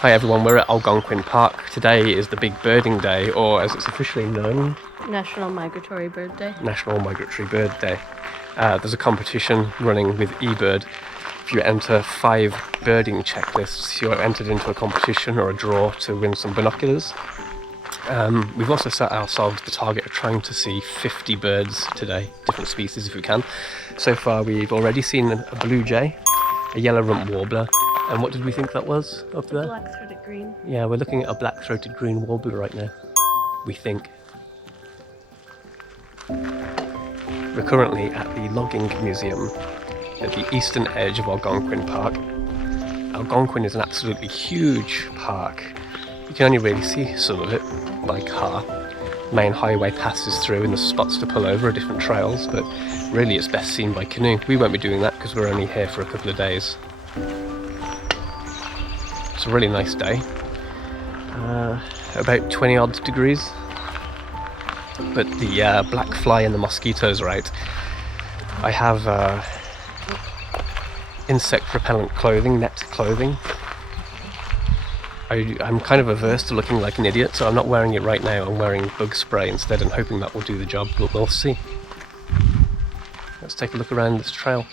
Hi everyone, we're at Algonquin Park. Today is the big birding day, or as it's officially known, National Migratory Bird Day. National Migratory Bird Day. There's a competition running with eBird. If you enter 5 birding checklists, you're entered into a competition or a draw to win some binoculars. We've also set ourselves the target of trying to see 50 birds today, different species if we can. So far we've already seen a blue jay, a yellow-rumped warbler, and what did we think that was up there? Black-throated green. Yeah, we're looking at a black-throated green warbler right now, we think. We're currently at the Logging Museum at the eastern edge of Algonquin Park. Algonquin is an absolutely huge park. You can only really see some of it by car. The main highway passes through and there's spots to pull over at different trails, but really it's best seen by canoe. We won't be doing that because we're only here for a couple of days. It's a really nice day. About 20 odd degrees. But the black fly and the mosquitoes are out. I have insect repellent clothing, net clothing. I'm kind of averse to looking like an idiot, so I'm not wearing it right now. I'm wearing bug spray instead and hoping that will do the job, but we'll see. Let's take a look around this trail.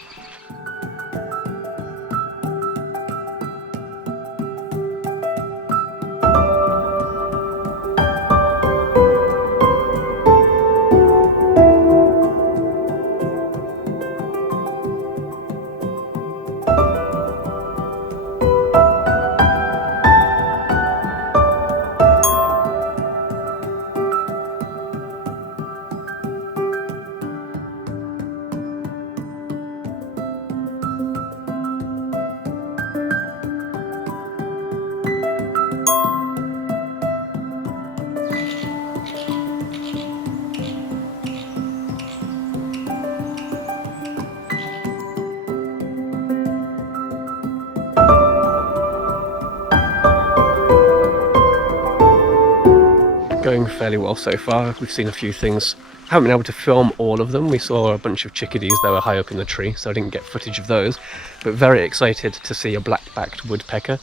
Going fairly well so far. We've seen a few things. Haven't been able to film all of them. We saw a bunch of chickadees that were high up in the tree, so I didn't get footage of those. But very excited to see a black-backed woodpecker.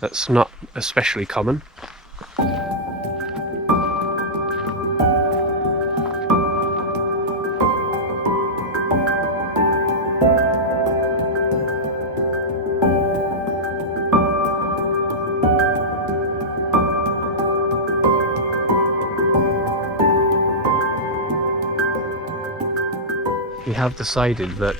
That's not especially common. We have decided that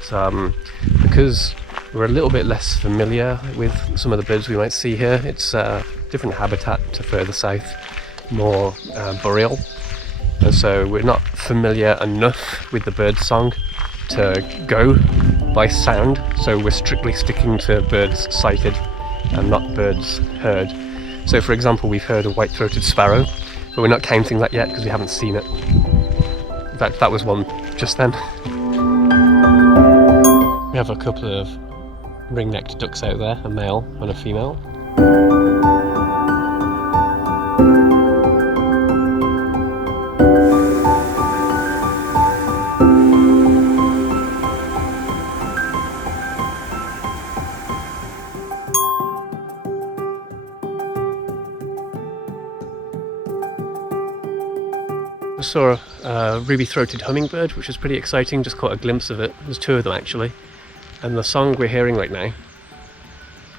because we're a little bit less familiar with some of the birds we might see here, it's a different habitat to further south, more boreal, and so we're not familiar enough with the bird song to go by sound, so we're strictly sticking to birds sighted and not birds heard. So for example, we've heard a white-throated sparrow, but we're not counting that yet because we haven't seen it. In fact, that was one just then. We have a couple of ring-necked ducks out there, a male and a female. I saw a ruby-throated hummingbird, which was pretty exciting, just caught a glimpse of it. There's 2 of them actually. And the song we're hearing right now,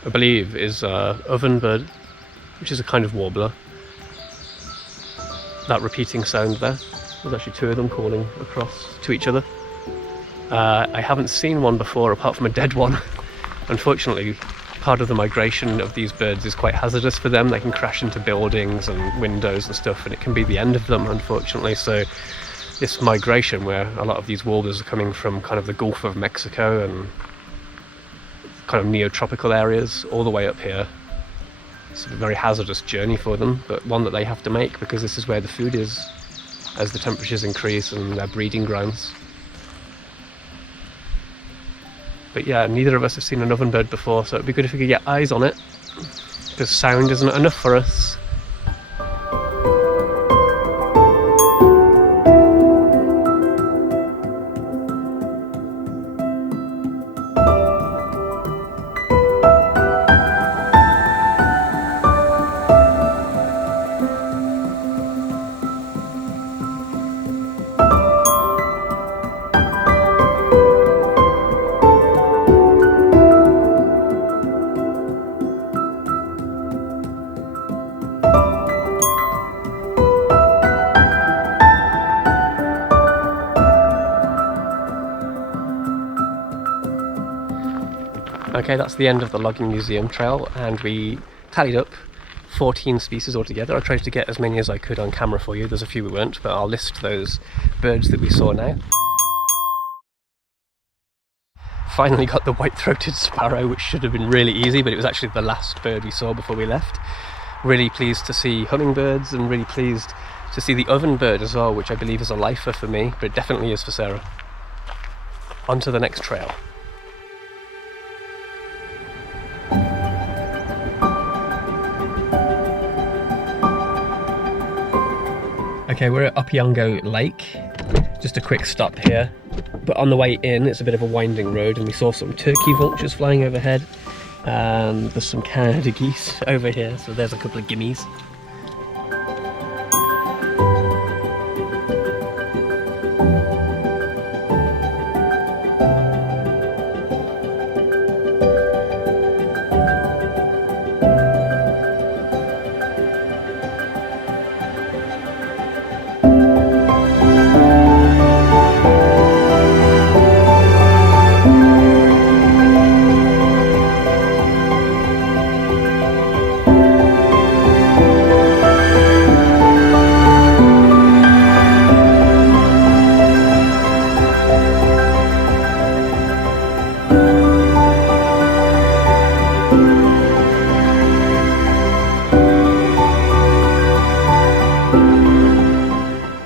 I believe, is ovenbird, which is a kind of warbler. That repeating sound there, there's actually 2 of them calling across to each other. I haven't seen one before apart from a dead one. Unfortunately, part of the migration of these birds is quite hazardous for them. They can crash into buildings and windows and stuff, and it can be the end of them, unfortunately. So this migration, where a lot of these warblers are coming from kind of the Gulf of Mexico and kind of neotropical areas all the way up here, it's a very hazardous journey for them, but one that they have to make because this is where the food is as the temperatures increase and their breeding grounds. But yeah, neither of us have seen an ovenbird before, so it'd be good if we could get eyes on it, because sound isn't enough for us. Okay, that's the end of the logging museum trail, and we tallied up 14 species altogether. I tried to get as many as I could on camera for you. There's a few we weren't, but I'll list those birds that we saw now. Finally got the white-throated sparrow, which should have been really easy, but it was actually the last bird we saw before we left. Really pleased to see hummingbirds, and really pleased to see the ovenbird as well, which I believe is a lifer for me, but it definitely is for Sarah. On to the next trail. Okay, we're at Opeongo Lake. Just a quick stop here. But on the way in, it's a bit of a winding road, and we saw some turkey vultures flying overhead. And there's some Canada geese over here, so there's a couple of gimmies.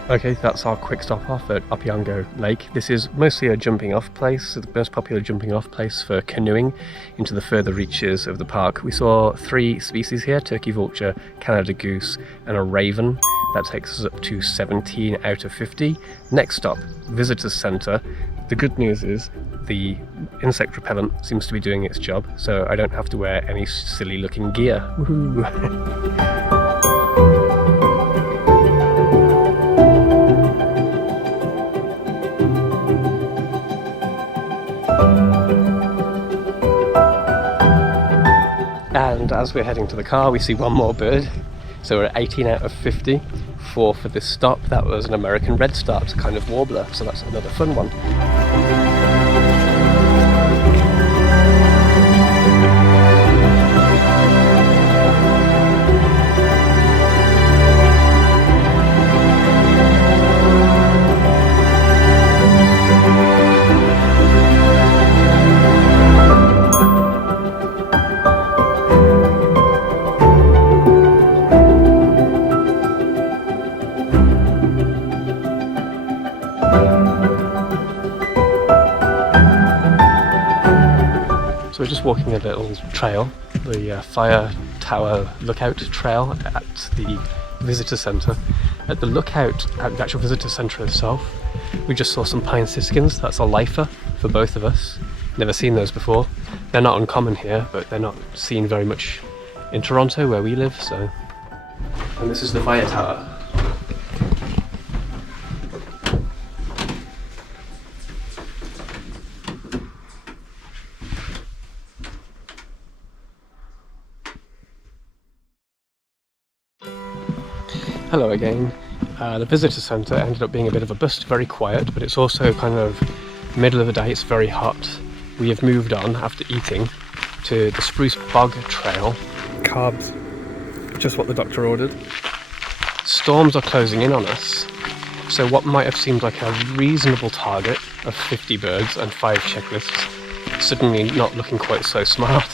Okay, that's our quick stop off at Opeongo Lake. This is mostly a jumping off place, the most popular jumping off place for canoeing into the further reaches of the park. We saw 3 species here, turkey vulture, Canada goose and a raven. That takes us up to 17 out of 50. Next stop, visitors centre. The good news is the insect repellent seems to be doing its job, so I don't have to wear any silly looking gear. Woohoo! And as we're heading to the car, we see one more bird. So we're at 18 out of 50, 4 for this stop. That was an American redstart, kind of warbler, so that's another fun one. So we're just walking a little trail, the Fire Tower Lookout Trail at the visitor centre. At the lookout, at the actual visitor centre itself, we just saw some pine siskins. That's a lifer for both of us. Never seen those before. They're not uncommon here, but they're not seen very much in Toronto where we live, so. And this is the fire tower. Hello again. The visitor centre ended up being a bit of a bust, very quiet, but it's also kind of middle of the day, it's very hot. We have moved on after eating to the Spruce Bog Trail. Carbs, just what the doctor ordered. Storms are closing in on us, so what might have seemed like a reasonable target of 50 birds and 5 checklists, suddenly not looking quite so smart.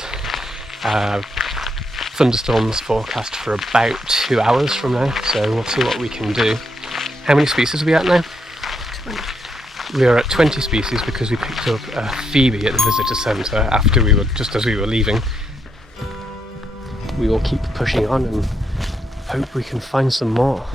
Thunderstorms forecast for about 2 hours from now, so we'll see what we can do. How many species are we at now? 20. We are at 20 species because we picked up a phoebe at the visitor centre just as we were leaving. We will keep pushing on and hope we can find some more.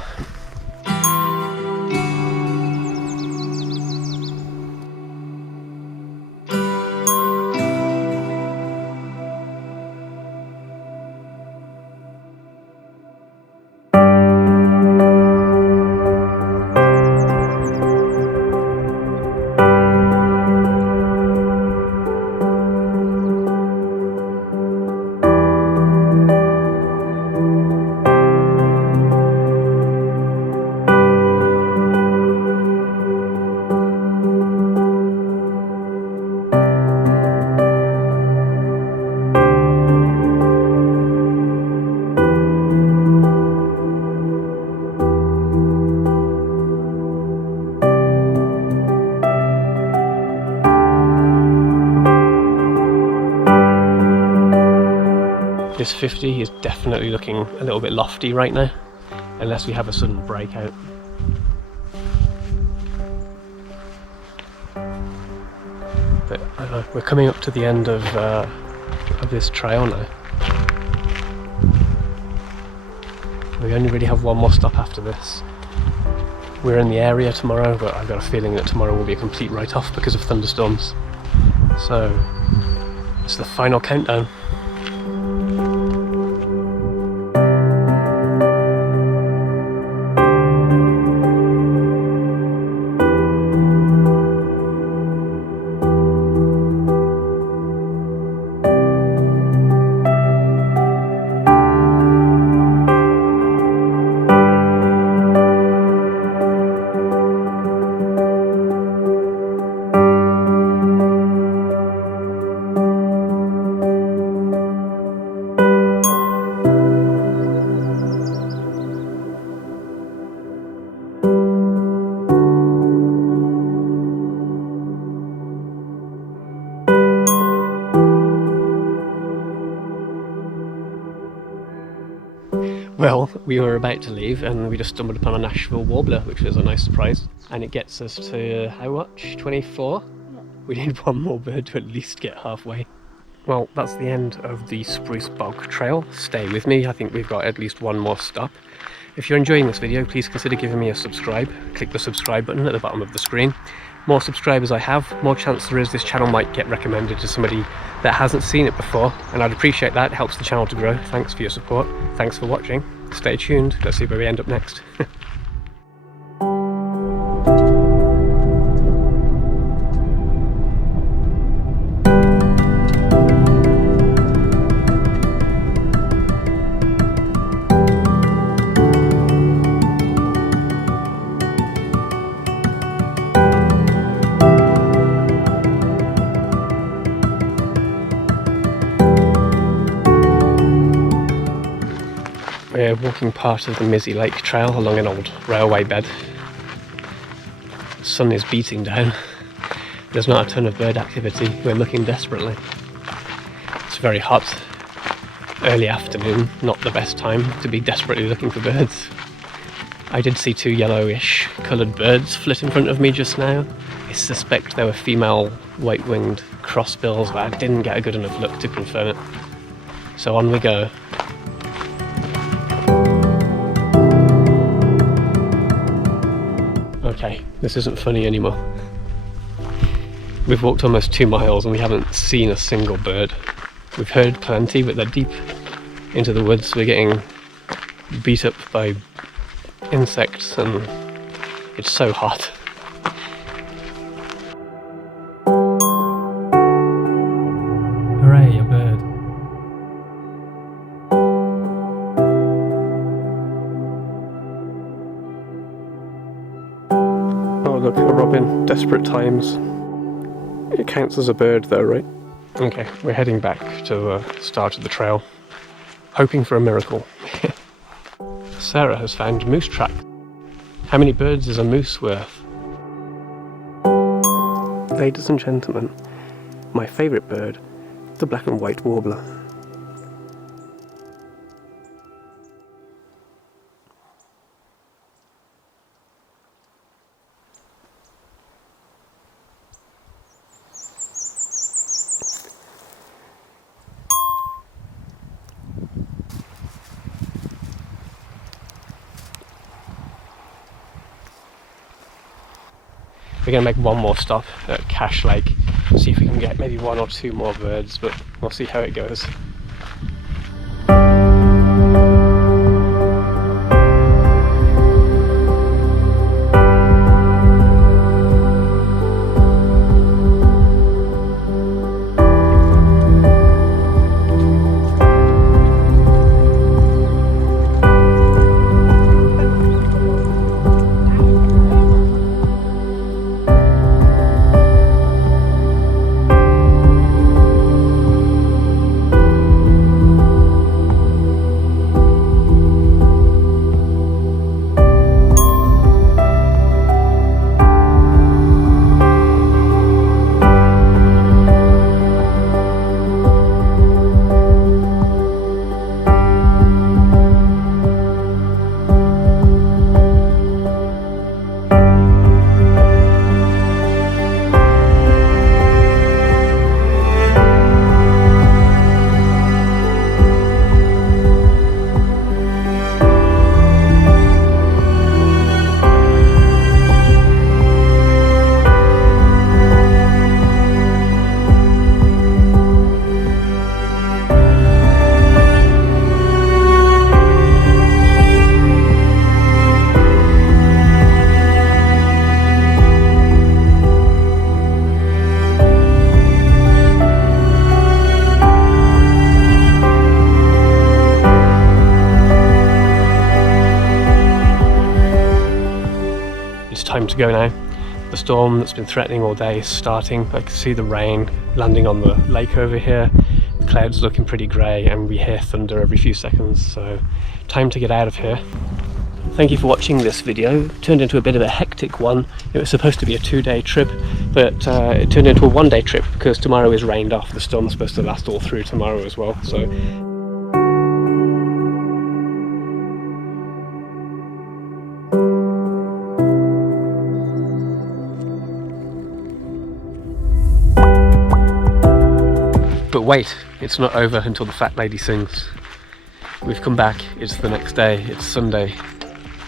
this 50 is definitely looking a little bit lofty right now, unless we have a sudden breakout. But I don't know, we're coming up to the end of this trail now. We only really have one more stop after this. We're in the area tomorrow, but I've got a feeling that tomorrow will be a complete write-off because of thunderstorms. So it's the final countdown. Well, we were about to leave and we just stumbled upon a Nashville warbler, which was a nice surprise. And it gets us to, how much? 24? Yeah. We need one more bird to at least get halfway. Well, that's the end of the Spruce Bog Trail. Stay with me, I think we've got at least one more stop. If you're enjoying this video, please consider giving me a subscribe. Click the subscribe button at the bottom of the screen. More subscribers I have, more chance there is this channel might get recommended to somebody that hasn't seen it before, and I'd appreciate that. It helps the channel to grow. Thanks for your support. Thanks for watching. Stay tuned. Let's see where we end up next. We're walking part of the Mizzy Lake trail along an old railway bed. The sun is beating down. There's not a ton of bird activity. We're looking desperately. It's very hot. Early afternoon, not the best time to be desperately looking for birds. I did see two yellowish coloured birds flit in front of me just now. I suspect they were female white-winged crossbills, but I didn't get a good enough look to confirm it. So on we go. Okay, this isn't funny anymore. We've walked almost 2 miles and we haven't seen a single bird. We've heard plenty, but they're deep into the woods. We're getting beat up by insects and it's so hot. Hooray, a bird. Oh look, a robin. Desperate times. It counts as a bird though, right? Okay, we're heading back to the start of the trail, hoping for a miracle. Sarah has found moose track. How many birds is a moose worth? Ladies and gentlemen, my favourite bird, the black and white warbler. We're going to make one more stop at Cache Lake, see if we can get maybe 1 or 2 more birds, but we'll see how it goes. to go now. The storm that's been threatening all day is starting. I can see the rain landing on the lake over here. The clouds looking pretty grey, and we hear thunder every few seconds, so time to get out of here. Thank you for watching this video. It turned into a bit of a hectic one. It was supposed to be a 2-day trip, but it turned into a 1-day trip because tomorrow is rained off. The storm's supposed to last all through tomorrow as well. So but wait, it's not over until the fat lady sings. We've come back, it's the next day, it's Sunday,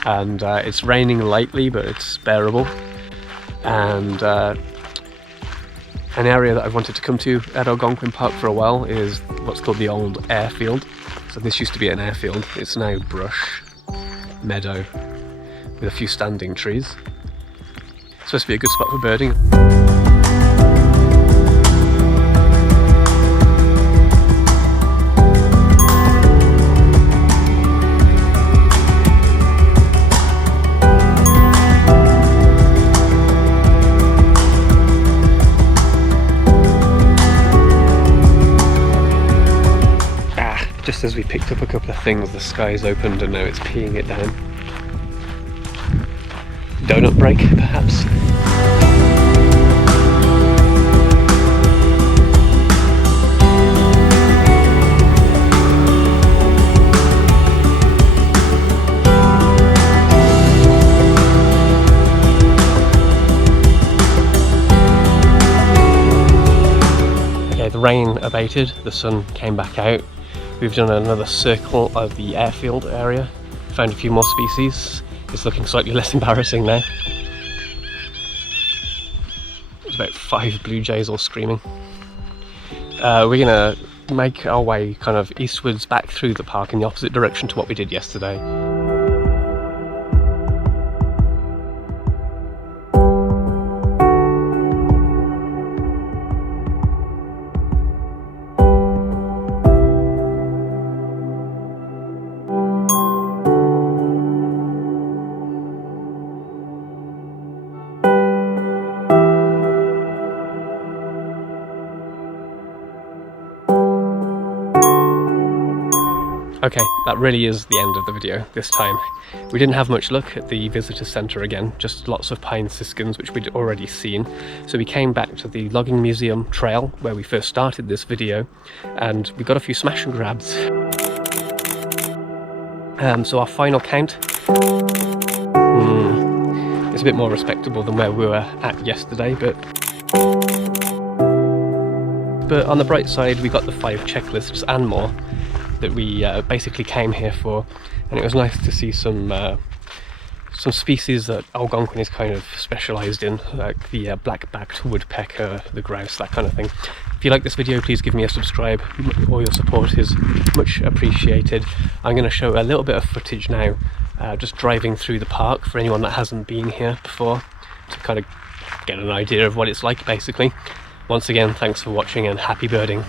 and it's raining lightly, but it's bearable. And an area that I've wanted to come to at Algonquin Park for a while is what's called the old airfield. So this used to be an airfield, it's now brush, meadow, with a few standing trees. It's supposed to be a good spot for birding. Just as we picked up a couple of things, the sky's opened and now it's peeing it down. Donut break, perhaps? Okay, the rain abated, the sun came back out. We've done another circle of the airfield area, found a few more species. It's looking slightly less embarrassing now. There's about 5 blue jays all screaming. We're gonna make our way kind of eastwards back through the park in the opposite direction to what we did yesterday. Okay, that really is the end of the video this time. We didn't have much luck at the visitor centre again, just lots of pine siskins which we'd already seen. So we came back to the logging museum trail where we first started this video, and we got a few smash and grabs. So our final count is a bit more respectable than where we were at yesterday, but on the bright side we got the 5 checklists and more that we basically came here for, and it was nice to see some species that Algonquin is kind of specialised in, like the black-backed woodpecker, the grouse, that kind of thing. If you like this video, please give me a subscribe. All your support is much appreciated. I'm going to show a little bit of footage now, just driving through the park for anyone that hasn't been here before, to kind of get an idea of what it's like basically. Once again, thanks for watching and happy birding.